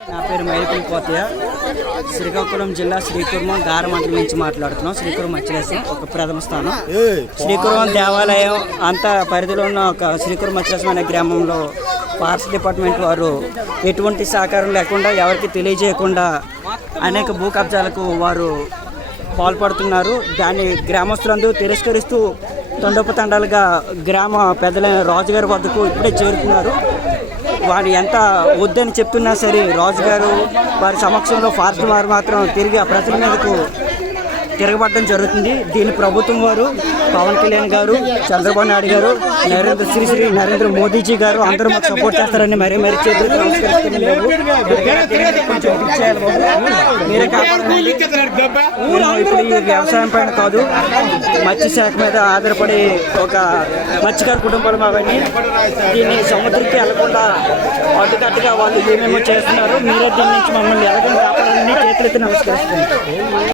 నా పేరు మైలపల్లి పోతయ్య. శ్రీకాకుళం జిల్లా శ్రీకుర్మం గార మండలం నుంచి మాట్లాడుతున్నాం. శ్రీకుర్మం మత్స్యలేశం ఒక ప్రథమ స్థానం. శ్రీకుర్మం దేవాలయం అంత పరిధిలో ఉన్న ఒక శ్రీకుర్మం మత్స్యలేశం అనే గ్రామంలో ఫారెస్ట్ డిపార్ట్మెంట్ వారు ఎటువంటి సహకారం లేకుండా ఎవరికి తెలియజేయకుండా అనేక భూ కబ్జాలకు వారు పాల్పడుతున్నారు. దాన్ని గ్రామస్తులందరూ తిరస్కరిస్తూ తండోపతండాలుగా గ్రామ పెద్దలైన రాజుగారి వద్దకు ఇప్పుడే చేరుతున్నారు. వారు ఎంత వద్దని చెప్తున్నా సరే రాజుగారు వారి సమక్షంలో ఫారెస్ట్ వారు మాత్రం తిరిగి ఆ ప్రజల మీదకు తిరగబడడం జరుగుతుంది. దీని ప్రభుత్వం వారు పవన్ కళ్యాణ్ గారు, చంద్రబాబు నాయుడు గారు, శ్రీ నరేంద్ర మోదీజీ గారు అందరూ మాకు సపోర్ట్ చేస్తారని మరీ చేతులు నమస్కరిస్తున్నాం. మీరే కాపాడండి. ఇప్పుడు ఈ వ్యవసాయం పైన కాదు, మత్స్య శాఖ మీద ఆధారపడి ఒక మత్స్యకార కుటుంబాలు అవన్నీ దీన్ని సముద్రానికి వెళ్లకుండా అడ్డుకట్టుగా వాళ్ళు ఏమేమో చేస్తున్నారు. మీరే దీని నుంచి మమ్మల్ని ఎలాగైనా కాపాడాలని చేతులెత్తి నమస్కరిస్తున్నాం.